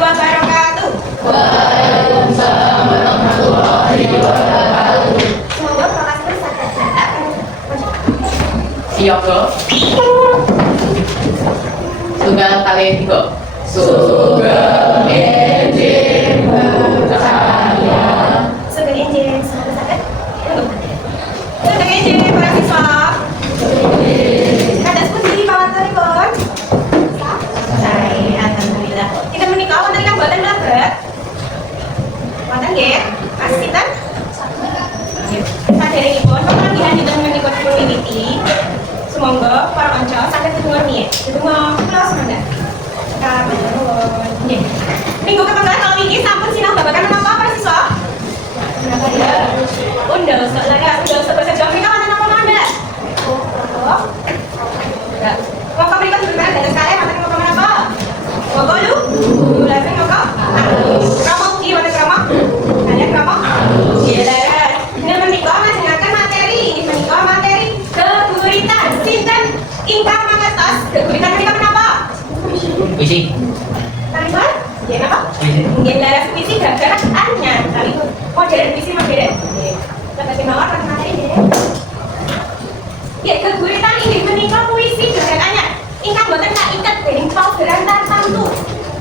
wabarakatuh. Waalaikumsalam warahmatullahi wabarakatuh. Semoga kelas bersama Siapa? Tunggal kali tiga. Sugeng enjing semoga sakit. Sugeng enjing para siswa. Ada sepundi pawantenipun? Saya alhamdulillah. Kita menika wonten ingkang boten mlebet. Wonten nggih? Mas sinten? Saderengipun pemanggihan dinten menika dipun wiwiti. Sumangga para kanca saged ndedonga nggih. Ndedonga kula semangat. Nggih. Minggu kepenggal kalau iki sampun sinau babagan menapa para siswa? Menapa ya? Undang saudara, undang bahasa Jawa menika wonten napa mawon? Oh. Ya. Monggo mriku sebentar dados kalian wonten napa menapa? Monggo lu. Lajeng monggo. Krama ugi wonten krama? Kalian krama? Nggih, leres. Dina menika majengaken materi, inggih menika materi geguritan. Sinten ingkang mangertos geguritan menika menapa? Puisi. Taliban? Ya apa? Nggih leres puisi gara-gara anyar kali modern puisi modern. Nggih. Lebih mawar kan materi nggih. Ya geguritan inggih menika puisi gara anyar. Ingkang boten kaiket dening paugeran tartamtu.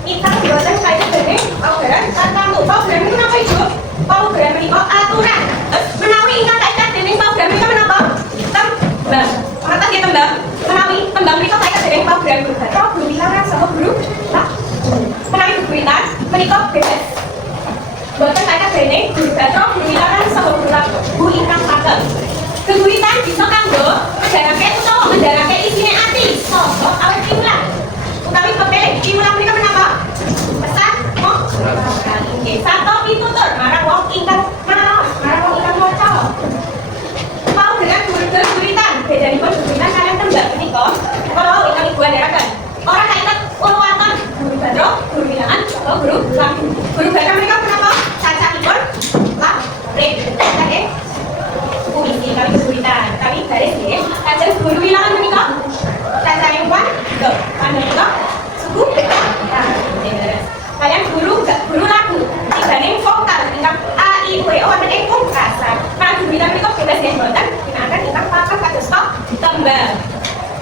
Ingkang boten kaiket dening paugeran tartamtu. Paugeran menika napa Ibu? Paugeran menika aturan. Menawi ingkang kaiket dening paugeran menika menapa? Tembang. Mata dia tembang. Menawi tembang menika kaiket dening paugeran guru gatra, guru wilangan saha guru lah. Menawi geguritan menika bebas. Boten kaiket dening guru gatra, guru wilangan saha guru lah. Bu ingkang saged. Geguritan bisa kanggo ngendharake utawa ngendharake isine ati saha awet piwulang. Utawi pepeleh piwulang menika menapa? Pesan mo nggih sarta pitutur marang wong ingkang maos, marang wong ingkang maca. Mau dengan geguritan bedanipun geguritan kalian tembak menika kalau ingkang ibu andharaken. Ora kaitan waton guru gatra, guru wilangan saha guru lah. Guru gatra menika menapa? Cacahipun lah rek nggih. Puisi kami geguritan, kami garis nggih. Lajeng guru wilangan menika cacahipun lho, menika suku beta. Kalian guru lagu dibanding vokal ingkang a i u e o wonten ing pungkasan. Nah geguritan menika bebas nggih mboten ginakaken ingkang papat kados tembang.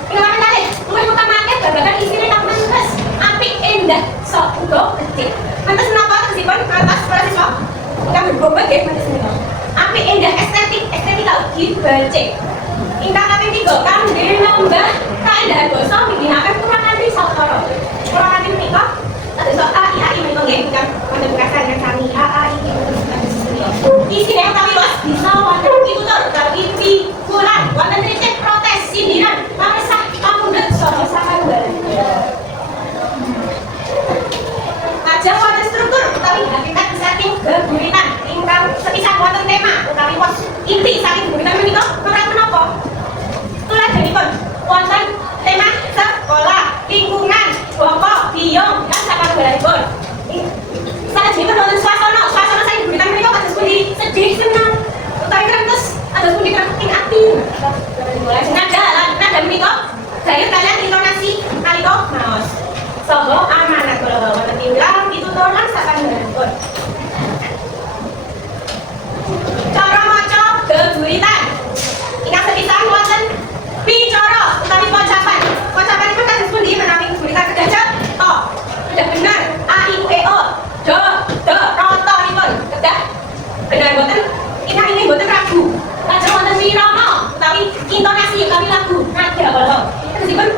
Ingkang menawi luwih utamake babagan isine kang mentes, apik endah, sok uga becik. Mentes menapa tegesipun atas para siswa? Ingkang berbobot nggih mentes menika. Apik endah estetika ugi becik. Ingkang kaping 3 kangge nambah kaendahan basa ngginakaken kurang kanthi sawetara. Kurang kanthi menika kados a i menika nggih ingkang wonten pungkasan ingkang sami a i isine utawi was bisa wonten pitutur utawi piwulang wonten kritik protes sindiran pamesah pamundhut saha sakalunggalan. Lajeng wonten struktur utawi hakikat saking geguritan ingkang sepisan wonten tema utawi was inti saking geguritan menika menapa? Tuladhanipun wonten tema sekolah, lingkungan, bapa, biyong lan sakalunggalanipun. Salajengipun wonten swasana saking geguritan menika kados pundi? Sedih, senang, utawi krentes, kados pundi kremping ati. Nada menika gayut kalian intonasi nalika maos. Saha amanat kula wonten piwulang pitutur lan sakalunggalanipun. Cara maca geguritan. Ingkang sepisan wonten bicara utawi pocapan. Pocapanipun kados pundi menawi geguritan kedah to. Kedah bener a i u e o. Do, rotonipun kedah bener boten ingkang ini boten ragu. Lajeng wonten wirama utawi intonasi utawi lagu nada kala. Tegesipun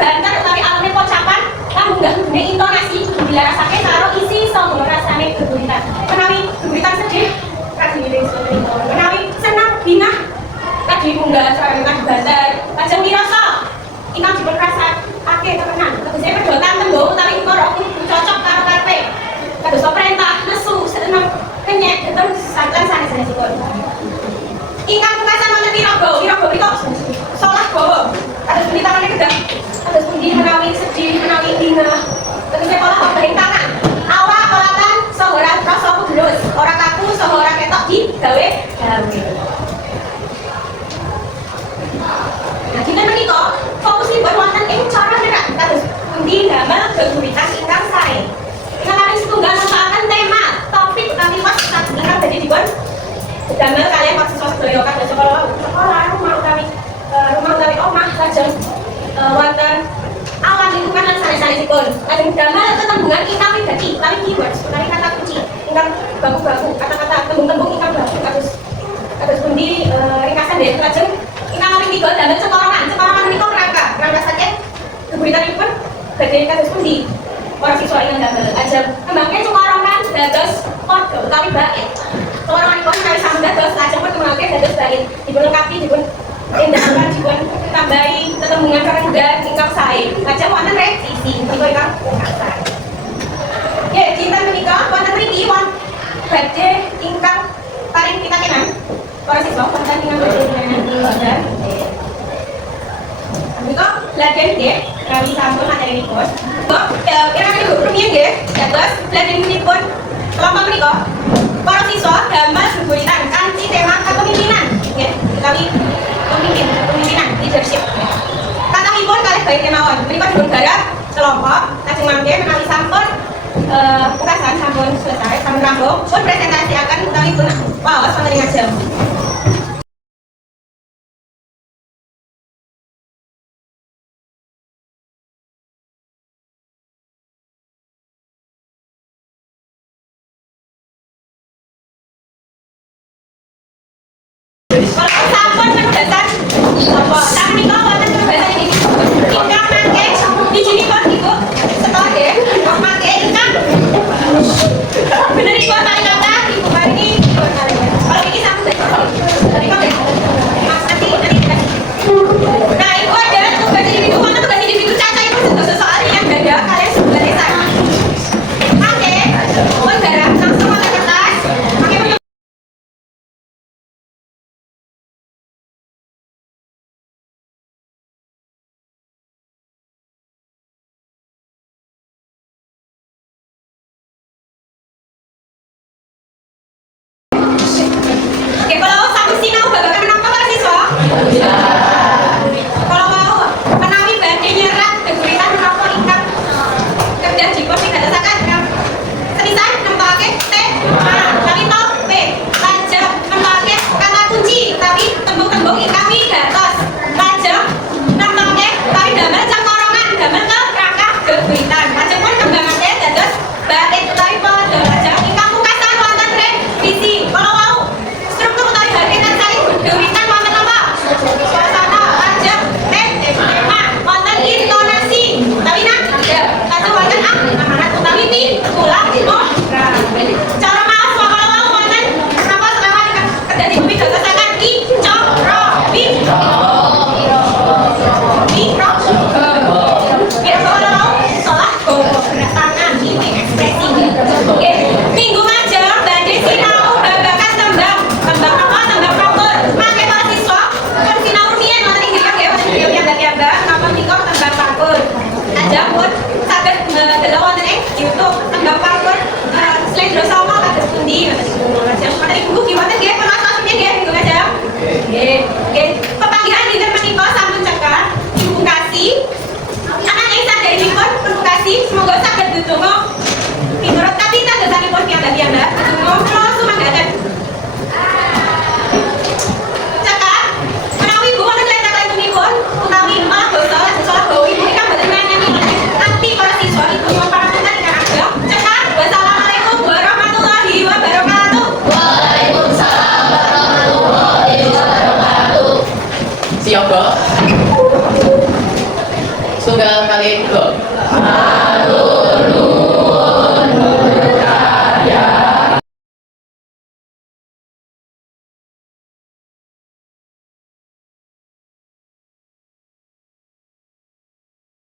baku-baku kata-kata tembung-tembung ingkang baku kados pundi ringkasan nggih lajeng ingkang kaping 3 damel cekorongan menika rangka saking geburitanipun badhe kados pundi para siswa ingkang damel ajeng kembangke cekorongan dados padha utawi bait cekoronganipun menawi sampun dados lajeng pun kembangke dados bait dipun lengkapi dipun endahan dipun tambahi tetembungan karenggan ingkang sae lajeng wonten revisi menika ingkang pungkasan. Nggih dinten menika wonten mriki badhe ingkang paling pitakenan para siswa wonten ingkang badhe pitakenan menika lajeng nggih kami sampun materinipun kok kira-kira rumiyin nggih dados lajengipun kelompok menika para siswa damel geguritan kanthi tema kepemimpinan nggih utawi pemimpinan leadership kathahipun kalih bait kemawon menika dipun garap kelompok lajeng mangke menawi sampun pungkasan sampun selesai sampun rampung pun presentasi akan utawi pun waos wonten ing ajeng. Sampun penugasan apa sami menika wonten penugasan ini ingkang mangke ijinipun Ibu sekolah nggih mangke ingkang beneripun paling kata Ibu Marini kalau ini sampun tadi kok Mas nanti nah itu adalah tugas individu wonten tugas individu caca itu soal yang beda kalian sebelah desa mangke pun garap langsung wonten kertas mangke kalau satu sinau babakan menapa para siswa? Kalau mau menawi badhe nyerat geguritan menapa ingkang kerja jipun sing dadosaken sepisan nemtokake T kami to P lajeng nemtokake kata kunci utawi tembung-tembung ingkang wigatos lajeng nemtokake utawi damel cekorongan damel kerangka geguritan lajeng pun kembangake dados bait utawi padha lajeng ingkang pungkasan wonten revisi kalau mau struktur utawi hakikat saling geguritan wonten apa? Suasana, lajeng, tema, wonten intonasi utawi nada lajeng wonten amanat utawi pitulah cara maos kalau mau wonten napa selama kedadi bumi dadosaken coro mikro kira kalau mau salah gerak tangan ini ekspresi oke minggu aja badhe sinau babakan tembang apa tembang proper mangke para siswa kan sinau rumiyin wonten ing griya nggih wonten griya piyambak-piyambak napa menika tembang proper aja pun saged delok wonten ing YouTube tembang proper slendro sama kados pundi wonten ing buku wonten nggih penasaran nggih minggu aja nggih pepanggihan dinten menika sampun cekak dipungkasi ananging sadèrèngipun pungkasi semoga saged ndedonga minurut kapita dosanipun piyambak-piyambak ndedonga kula sumanggaken cekak menawi Bu wonten letak-letunipun utawi malah basa lajeng salah bawa Ibu ingkang boten nyanyi anti para siswa Ibu nyuwun pangapunten ingkang ageng cekak wassalamualaikum warahmatullahi wabarakatuh. Waalaikumsalam warahmatullahi wabarakatuh. Siapa? Tunggal kali 2.